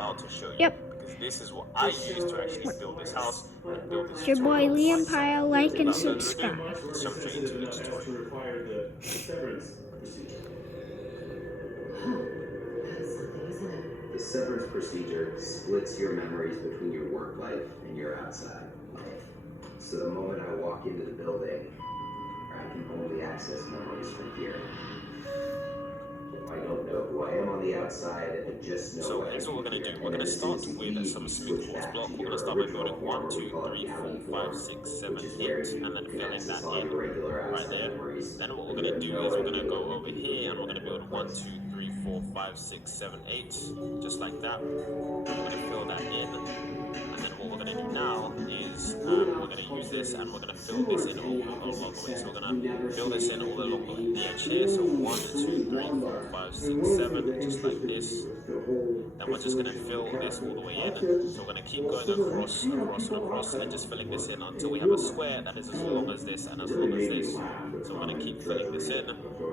about to show you. Yep. Because this is what I used to actually build this house and build this It's your boy tutorial Liam myself. Pyle. Like and Without further ado, subscribe. let's jump straight into the tutorial. Require the severance procedure. That's something, isn't it? The severance procedure splits your memories between your work life and your outside life. So the moment I walk into the building, I can only access memories from here. I don't know who I am on the outside, I just know. So here's what we're going to do. We're going to start with some smooth quartz block. We're going to start by building 1, 2, 3, 4, 5, 6, 7, 8, and then filling that in right there. Then what we're going to do is we're going to go over here and we're going to build 1, 2, 3, 4, 5, 6, 7, 8, just like that. We're going to fill that in. And then what we're going to do now is we're going to use this and we're going to fill this in all along the way. So we're going to fill this in all along the edge here. So 1, 2, 3, 4, 5, 6, 7, just like this. Then we're just going to fill this all the way in. So we're going to keep going across, across, and across, and just filling this in until we have a square that is as long as this and as long as this. So we're going to keep filling this in,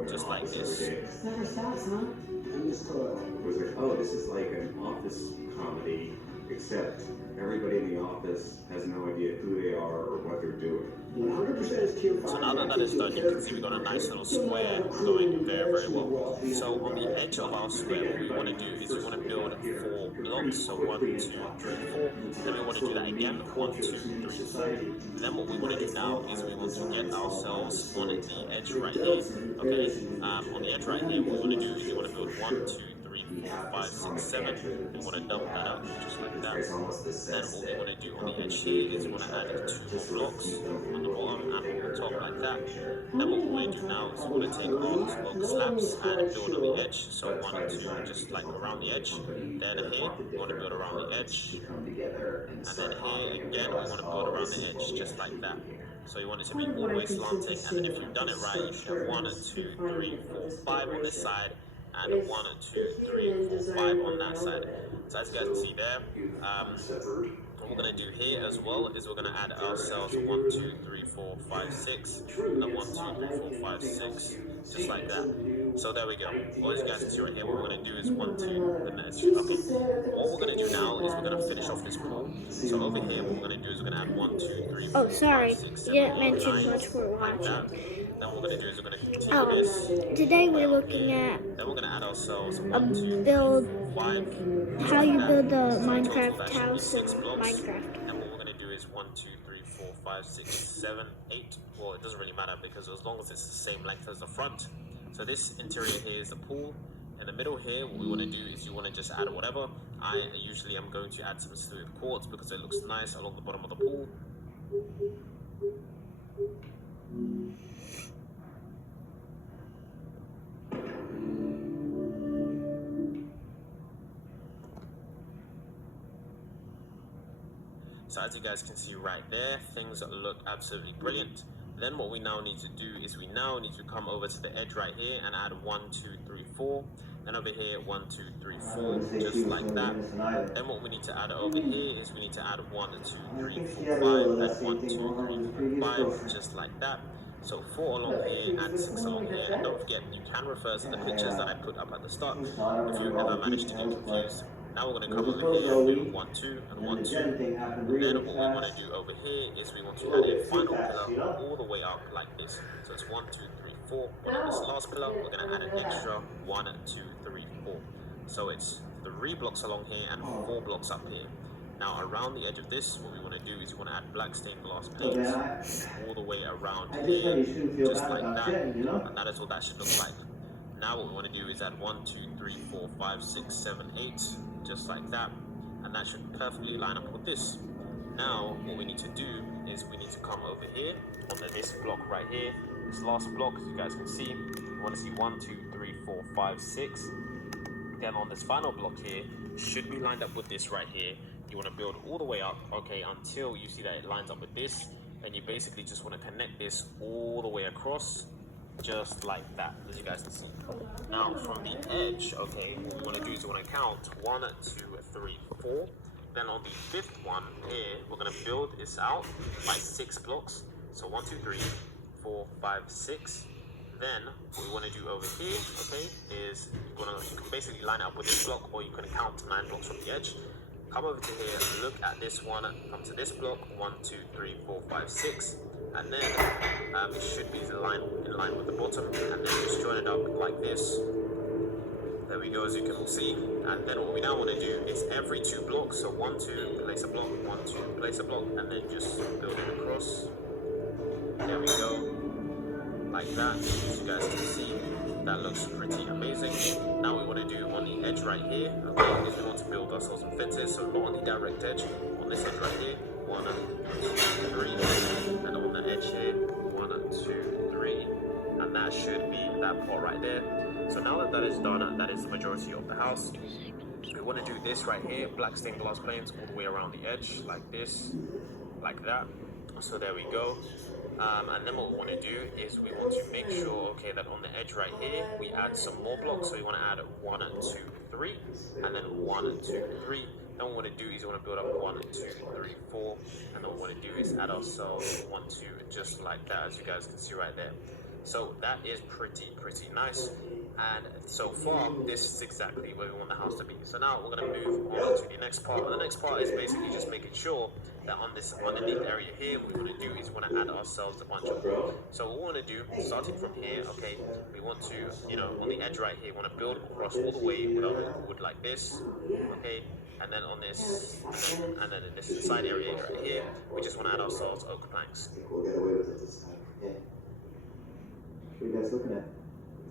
just like this. Never stops, huh? I just was like, oh, this is like an office comedy, except everybody in the office has no idea who they are or what they're doing. 100% is tier 5. So now that is done, you can see we've got a nice little square going very, very well. So on the edge of our square, what we want to do is we want to build 4 blocks. So 1, 2, 3, 4. Then we want to do that again. 1, 2, 3, 4. Then what we want to do now is we want to get ourselves on the edge right here. Okay. On the edge right here, what we want to do is we want to build 1, 2, 3, 4, 5, 6, 7. We want to dump that out just like that. Then what we want to do on the edge here is we want to add 2 more blocks on the bottom and on the top like that. Then what we want to do now is we want to take all these block slabs and build on the edge. So 1, 2, just like around the edge. Then here we want to build around the edge. And then here again we want to build around the edge just like that. So you want it to be always slanting, and then if you've done it right, you should have 1, 2, 3, 4, 5 on this side, and 1, 2, 3, 4, 5 on that side. So as you guys can see there, what we're going to do here as well is we're going to add ourselves 1, 2, 3, 4, 5, 6, and 1, 2, 3, 4, 5, 6, just like that. So there we go. All you guys can see right here, what we're going to do is 1, 2, and then it's okay. What we're going to do now is we're going to finish off this pool. So over here, what we're going to do is we're going to add 1, 2, 3, 4, Oh, sorry. 5, 6, 7, You didn't 8, mention 9, much for like that. watching. Then what we're going to do is we're going to continue this. Today we're looking at Then we're going to add ourselves a 1, 2, build, 5. how you build the So Minecraft that should be house in 6 blocks. Minecraft. And what we're going to do is 1, 2, 3, 4, 5, 6, 7, 8. Well, it doesn't really matter because as long as it's the same length as the front. So this interior here is the pool. In the middle here, what we want to do is you want to just add whatever. I usually am going to add some smooth quartz because it looks nice along the bottom of the pool. So as you guys can see right there, things look absolutely brilliant. Then what we now need to do is we now need to come over to the edge right here and add 1, 2, 3, 4. Then over here, 1, 2, 3, 4, just like that. Then what we need to add over here is we need to add 1, 2, 3, 4, 5, and 1, 2, 3, 4, 5, just like that. So 4 along here and 6 along here. And don't forget, you can refer to the pictures that I put up at the start if you ever managed to get confused. Now we're going to come over here and do 1, 2, and 1, 2. And then what we want to do over here is we want to add a final pillar all the way up like this. So it's 1, 2, 3, 4. But on this last pillar, we're going to add an extra 1, 2, 3, 4. So it's 3 blocks along here and 4 blocks up here. Now around the edge of this, what we want to do is you want to add black stained glass panes all the way around here, just like that. And that is what that should look like. Now what we want to do is add 1, 2, 3, 4, 5, 6, 7, 8, just like that. And that should perfectly line up with this. Now what we need to do is we need to come over here onto this block right here. This last block, as you guys can see, you want to see 1, 2, 3, 4, 5, 6. Then on this final block here, should be lined up with this right here. You want to build all the way up, okay, until you see that it lines up with this. And you basically just want to connect this all the way across, just like that, as you guys can see. Now from the edge, okay, what we want to do is we want to count 1, 2, 3, 4. Then on the 5th one here, we're going to build this out by 6 blocks. So 1, 2, 3, 4, 5, 6. then what we want to do over here, okay, is you can basically line it up with this block, or you can count 9 blocks from the edge. Come over to here, look at this one, come to this block, 1, 2, 3, 4, 5, 6, and then it should be in line with the bottom, and then just join it up like this. There we go, as you can see. And then what we now want to do is every 2 blocks, so 1, 2, place a block, 1, 2, place a block, and then just build it across. There we go, like that. As you guys can see, that looks pretty amazing. Now we want to do on the edge right here, okay, is we want to build ourselves some fences, so not on the direct edge, on this edge right here, 1, 2, 3, and on the edge here, 1, 2, 3, and that should be that part right there. So now that that is done, that is the majority of the house. We want to do this right here, black stained glass planes all the way around the edge, like this, like that. So there we go. And then what we want to do is we want to make sure, okay, that on the edge right here, we add some more blocks. So we want to add 1, 2, 3, and then 1, 2, 3. Then what we want to do is we want to build up 1, 2, 3, 4. And then what we want to do is add ourselves 1, 2, just like that, as you guys can see right there. So that is pretty nice. And so far, this is exactly where we want the house to be. So now we're going to move on to the next part. And the next part is basically just making sure that on this underneath area here, what we want to do is we want to add ourselves a bunch of wood. So what we want to do, starting from here, okay, we want to, on the edge right here, we want to build across all the way with our wood like this, okay. And then on this, and then in this side area right here, we just want to add ourselves oak planks. We'll get away with it this time. Yeah. What are you guys looking at?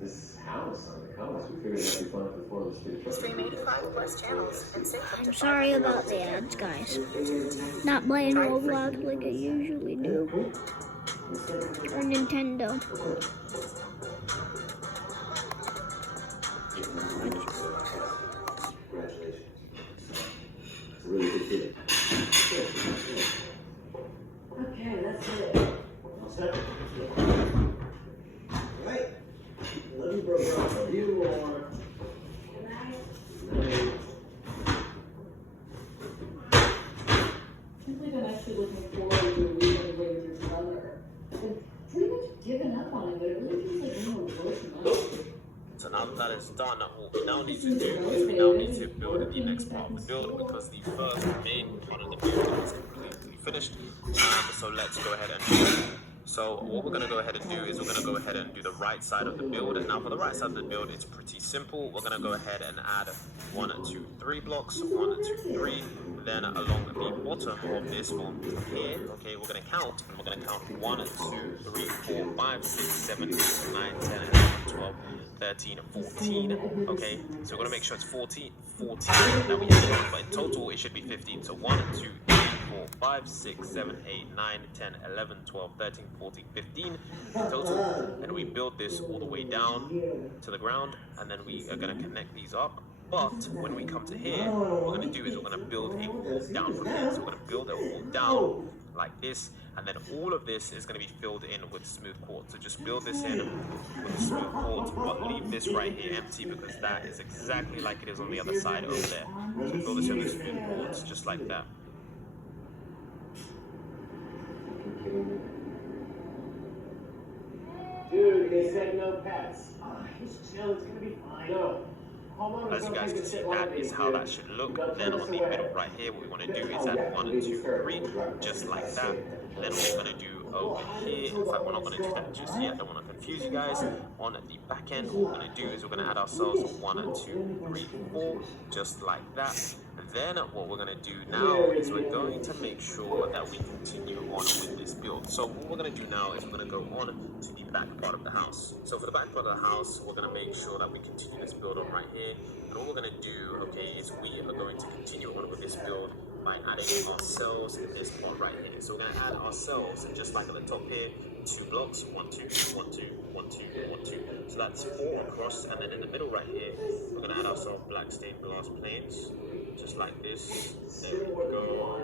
This house on the coast, we figured that'd be fun if the 4 of us did a Stream 85 plus channels and sync up to I'm sorry about the ads, guys. Not playing Roblox like I usually do. Or Nintendo. Congratulations. It's a really good feeling. Okay, that's it. All set? Right. Love you, bro. Love you, or... Good night. Seems like I'm actually looking forward to a weekend away with your brother. I've pretty much given up on it, but it really feels like no emotional. So now that is done, what we now need to do is we now need to build the next part of the build, because the first main part of the build is completely finished. So let's go ahead and do it. So what we're going to go ahead and do is we're going to go ahead and do the right side of the build. And now for the right side of the build, it's pretty simple. We're going to go ahead and add 1, 2, 3 blocks, 1, 2, 3. Then along the bottom of this one here, okay, we're going to count, and we're going to count 1, 2, 3, 4, 5, 6, 7, 8, 9, 10, 11, 12, 13, 14, okay, so we're going to make sure it's 14 that we have, but in total it should be 15, so 1, 2, 3, 4, 5, 6, 7, 8, 9, 10, 11, 12, 13, 14, 15 in total, and we build this all the way down to the ground, and then we are going to connect these up. But when we come to here, what we're going to do is we're going to build a wall down from here. So we're going to build a wall down like this, and then all of this is going to be filled in with smooth quartz. So just build this in with smooth quartz, but leave this right here empty, because that is exactly like it is on the other side over there. So fill this in with smooth quartz, just like that. Dude, they said no pets. Just chill, it's gonna be fine. No. As you guys can see, that is how that should look. Then on the middle right here, what we want to do is add 1, 2, 3, just like that. Then what we're going to do over here, in fact, we're not going to do that just yet. I don't want to confuse you guys. On the back end, what we're going to do is we're going to add ourselves 1, 2, 3, 4, just like that. Then what we're going to do now is we're going to make sure that we continue on with this build. So what we're going to do now is we're going to go on to the back part of the house. So for the back part of the house, we're going to make sure that we continue this build on right here. And what we're going to do, okay, is we are going to continue on with this build by adding ourselves in this part right here. So we're going to add ourselves, and just like at the top here, 2 blocks, 1, 2, 1, 2, 1, 2, 1, 2. So that's 4 across, and then in the middle right here, we're going to add ourselves black stained glass planes, just like this. There we go.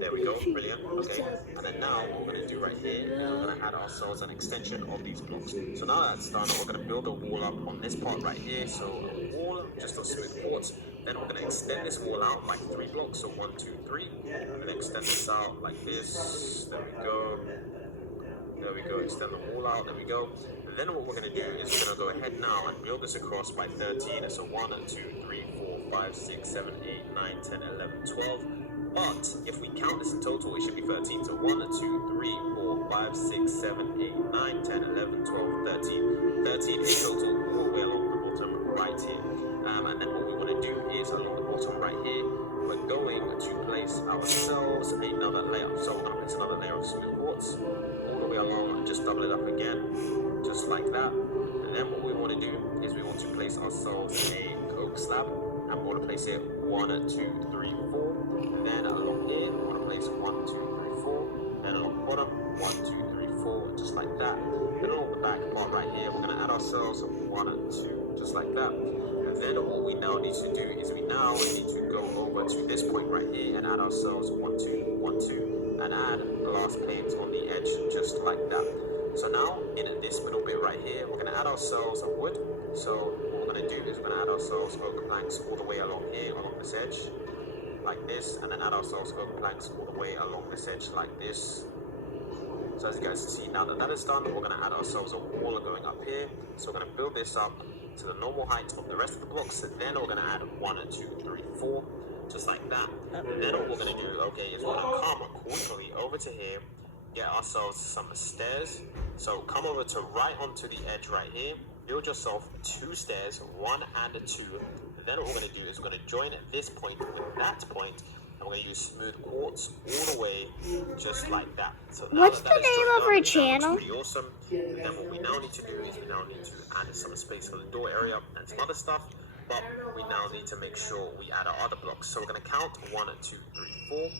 There we go, brilliant. Okay, and then now what we're going to do right here is we're going to add ourselves an extension of these blocks. So now that's done, we're going to build a wall up on this part right here. So a wall just of smooth quartz. Then we're going to extend this wall out like 3 blocks. So 1, 2, 3, and then extend this out like this. There we go. There we go, extend the wall out, there we go. And then what we're going to do is we're going to go ahead now and build this across by 13. So 1, 2, 3, 4, 5, 6, 7, 8, 9, 10, 11, 12. But if we count this in total, it should be 13. So 1, 2, 3, 4, 5, 6, 7, 8, 9, 10, 11, 12, 13. 13 in total all the way along the bottom right here. And then what we want to do is along the bottom right here, we're going to place ourselves another layer. So we're going to place another layer of smooth quartz all the way along, just double it up again, just like that. And then what we want to do is we want to place ourselves a oak slab, and we want to place it 1, 2, 3, 4. And then along here, we want to place 1, 2, 3, 4. Then along the bottom, 1, 2, 3, 4, just like that. Then along the back part right here, we're going to add ourselves 1 and 2, just like that. And then what we now need to do is we now need to go over to this point right here and add ourselves 1, 2, 1, 2, and add glass panes on the edge, just like that. So now in this middle bit right here, we're going to add ourselves a wood. So what we're going to do is we're going to add ourselves oak planks all the way along here, along this edge, like this, and then add ourselves oak planks all the way along this edge, like this. So as you guys see, now that that is done, we're going to add ourselves a wall going up here. So we're going to build this up to the normal height of the rest of the blocks. And then we're going to add 1, 2, 3, 4, just like that. And then what we're going to do, okay, is we're going to come quickly over to here, get ourselves some stairs. So come over to right onto the edge right here, build yourself 2 stairs, 1 and 2. And then what we're going to do is we're going to join this point with that point, and we're going to use smooth quartz all the way, just like that. So What's the name of our channel? Pretty awesome. And then what we now need to do is we now need to add some space for the door area and some other stuff. But we now need to make sure we add our other blocks. So we're going to count 1, 2, 3, 4.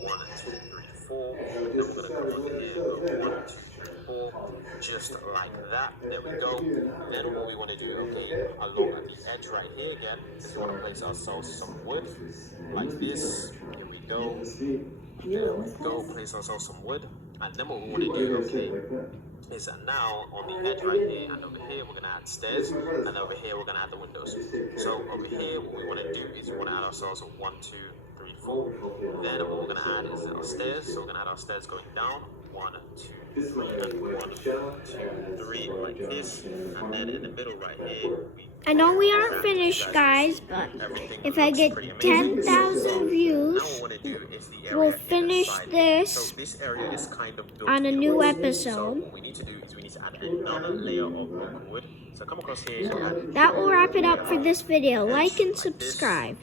1, 2, 3, 4. And then we're going to come over here, 1, 2, 3, 4, just like that. There we go. And then what we want to do, okay, along at the edge right here again, is we want to place ourselves some wood, like this. Here we go. There we go. Place ourselves some wood. And then what we want to do, okay, is that now on the edge right here and over here, we're going to add stairs. And over here, we're going to add the windows. So over here, what we want to do is we want to add ourselves a 1, 2, 3, 4. Then what we're going to add is our stairs. So we're going to add our stairs going down. 1, 2, 3, and 1, 2, 3, like this. And then in the middle right here, I know we aren't finished, guys, but if I get 10,000 views, we'll finish this on a new episode. What we need to do is we need to add another layer of oak wood. So come across here. That will wrap it up for this video. Like and subscribe.